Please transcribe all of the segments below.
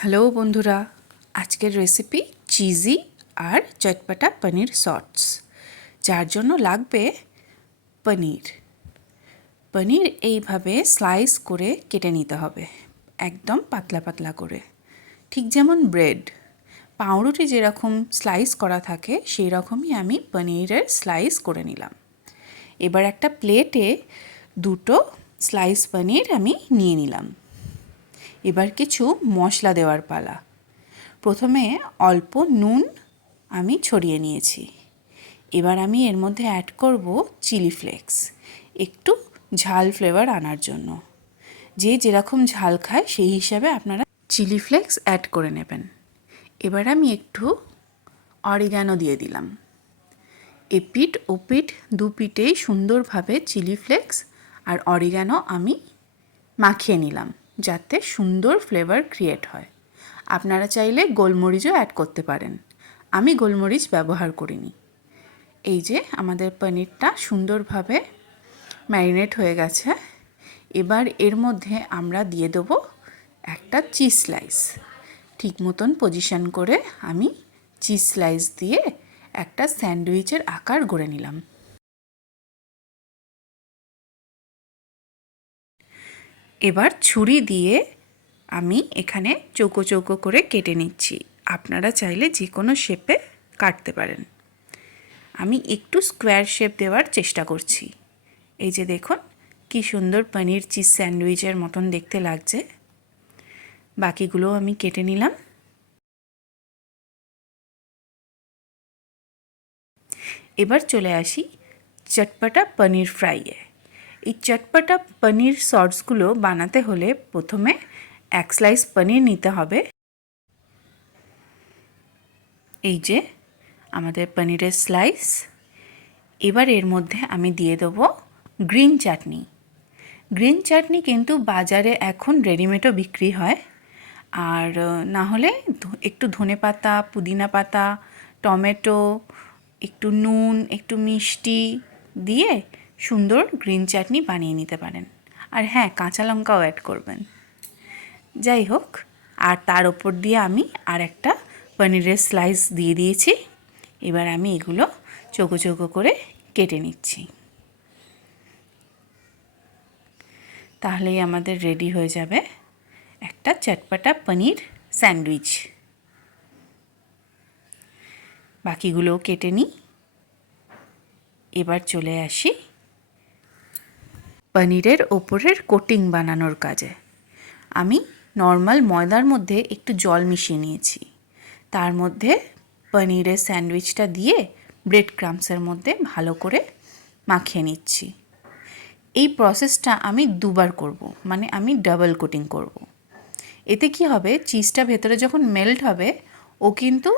Hello বন্ধুরা, আজকের recipe cheesy আর চটপটা পনির shorts. যার জন্য লাগবে পনির। পনির এইভাবে স্লাইস করে কেটে নিতে হবে, একদম পাতলা পাতলা করে, ঠিক যেমন ব্রেড পাউরুটি যেরকম স্লাইস করা থাকে সেই রকমই আমি পনিরের স্লাইস করে নিলাম। এবার একটা প্লেটে দুটো স্লাইস পনির আমি নিয়ে নিলাম। এবার কিছু মশলা দেওয়ার পালা। প্রথমে অল্প নুন আমি ছড়িয়ে নিয়েছি। এবার আমি এর মধ্যে অ্যাড করব চিলি ফ্লেক্স, একটু ঝাল ফ্লেভার আনার জন্য। যে যেরকম ঝাল খায় সেই হিসাবে আপনারা চিলি ফ্লেক্স অ্যাড করে নেবেন। এবার আমি একটু অরিগ্যানো দিয়ে দিলাম। এপিঠ ওপিঠ দু পিঠেই সুন্দরভাবে চিলি ফ্লেক্স আর অরিগ্যানো আমি মাখিয়ে নিলাম, যাতে সুন্দর ফ্লেভার ক্রিয়েট হয়। আপনারা চাইলে গোলমরিচও অ্যাড করতে পারেন, আমি গোলমরিচ ব্যবহার করিনি। এই যে আমাদের পনিরটা সুন্দরভাবে ম্যারিনেট হয়ে গেছে। এবার এর মধ্যে আমরা দিয়ে দেবো একটা চিজ স্লাইস। ঠিক মতন পজিশন করে আমি চিজ স্লাইস দিয়ে একটা স্যান্ডউইচের আকার গড়ে নিলাম। এবার ছুরি দিয়ে আমি এখানে চৌকো চৌকো করে কেটে নিচ্ছি। আপনারা চাইলে যে কোনো শেপে কাটতে পারেন। আমি একটু স্কোয়ার শেপ দেওয়ার চেষ্টা করছি। এই যে দেখুন কি সুন্দর পনির চিজ স্যান্ডউইচের মতন দেখতে লাগছে। বাকিগুলোও আমি কেটে নিলাম। এবার চলে আসি চটপটা পনির ফ্রাইয়ে। এই চটপটা পনির সসগুলো বানাতে হলে প্রথমে এক স্লাইস পনির নিতে হবে। এই যে আমাদের পনিরের স্লাইস। এবার এর মধ্যে আমি দিয়ে দেবো গ্রিন চাটনি। গ্রিন চাটনি কিন্তু বাজারে এখন রেডিমেডও বিক্রি হয়। আর না হলে একটু ধনেপাতা, পুদিনা পাতা, টমেটো, একটু নুন, একটু মিষ্টি দিয়ে সুন্দর গ্রিন চাটনি বানিয়ে নিতে পারেন। আর হ্যাঁ, কাঁচা লঙ্কাও অ্যাড করবেন। যাই হোক, আর তার ওপর দিয়ে আমি আর একটা পনিরের স্লাইস দিয়ে দিয়েছি। এবার আমি এগুলো চৌকো চৌকো করে কেটে নিচ্ছি। তাহলেই আমাদের রেডি হয়ে যাবে একটা চটপটা পনির স্যান্ডউইচ। বাকিগুলোও কেটে নিই। এবার চলে আসি পনিরের ওপরের কোটিং বানানোর কাজে। আমি নর্মাল ময়দার মধ্যে একটু জল মিশিয়ে নিয়েছি। তার মধ্যে পনিরের স্যান্ডউইচটা দিয়ে ব্রেড ক্রাম্বসের মধ্যে ভালো করে মাখিয়ে নিচ্ছি। এই প্রসেসটা আমি দুবার করব, মানে আমি ডাবল কোটিং করব। এতে কি হবে, চিজটা ভেতরে যখন মেল্ট হবে ও কিন্তু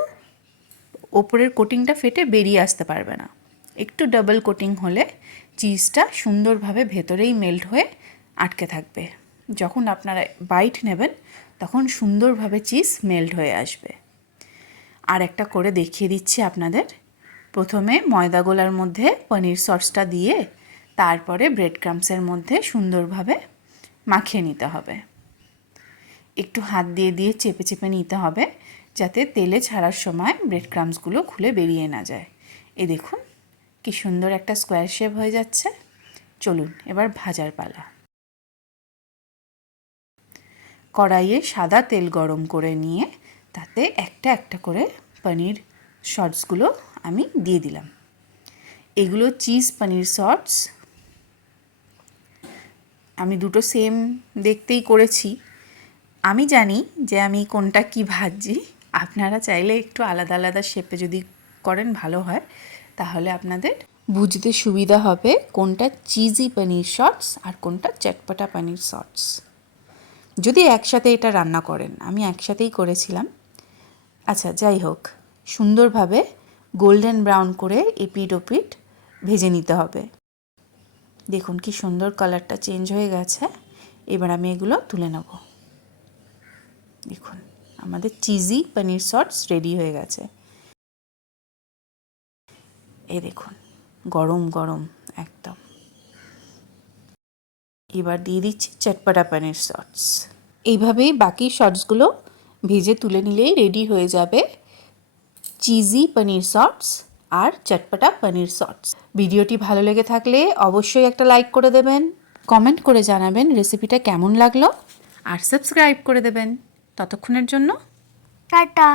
ওপরের কোটিংটা ফেটে বেরিয়ে আসতে পারবে না। একটু ডাবল কোটিং হলে চিজটা সুন্দরভাবে ভেতরেই মেল্ট হয়ে আটকে থাকবে। যখন আপনারা বাইট নেবেন তখন সুন্দরভাবে চিজ মেল্ট হয়ে আসবে। আর একটা করে দেখিয়ে দিচ্ছি আপনাদের। প্রথমে ময়দা গোলার মধ্যে পনির সসটা দিয়ে তারপরে ব্রেড ক্রাম্বসের মধ্যে সুন্দরভাবে মাখিয়ে নিতে হবে। একটু হাত দিয়ে দিয়ে চেপে চেপে নিতে হবে, যাতে তেলে ছাড়ার সময় ব্রেড ক্রাম্বসগুলো খুলে বেরিয়ে না যায়। এই দেখুন কি সুন্দর একটা স্কোয়ার শেপ হয়ে যাচ্ছে। চলুন এবার ভাজার পালা। কড়াইয়ে সাদা তেল গরম করে নিয়ে তাতে একটা একটা করে পনির শর্টসগুলো আমি দিয়ে দিলাম। এগুলো চিজ পনির শর্টস। আমি দুটো সেম দেখতেই করেছি। আমি জানি যে আমি কোনটা কি ভাজছি। আপনারা চাইলে একটু আলাদা আলাদা শেপে যদি করেন ভালো হয়, তাহলে আপনাদের বুঝতে সুবিধা হবে কোনটা চিজি পনির শর্টস আর কোনটা চটপটা পনির শর্টস। যদি একসাথে এটা রান্না করেন, আমি একসাথেই করেছিলাম। আচ্ছা, যাই হোক, সুন্দরভাবে গোল্ডেন ব্রাউন করে এপিঠ ওপিঠ ভেজে নিতে হবে। দেখুন কি সুন্দর কালারটা চেঞ্জ হয়ে গেছে। এবার আমি এগুলো তুলে নেব। দেখুন আমাদের চিজি পনির শর্টস রেডি হয়ে গেছে। এই দেখুন গরম গরম একদম। এবার দিয়ে দিচ্ছি চটপটা পনির শর্টস। এইভাবেই বাকি শর্টসগুলো ভেজে তুলে নিলেই রেডি হয়ে যাবে চিজি পনির শর্টস আর চটপটা পনির শর্টস। ভিডিওটি ভালো লেগে থাকলে অবশ্যই একটা লাইক করে দেবেন, কমেন্ট করে জানাবেন রেসিপিটা কেমন লাগলো আর সাবস্ক্রাইব করে দেবেন। ততক্ষণের জন্য টাটা।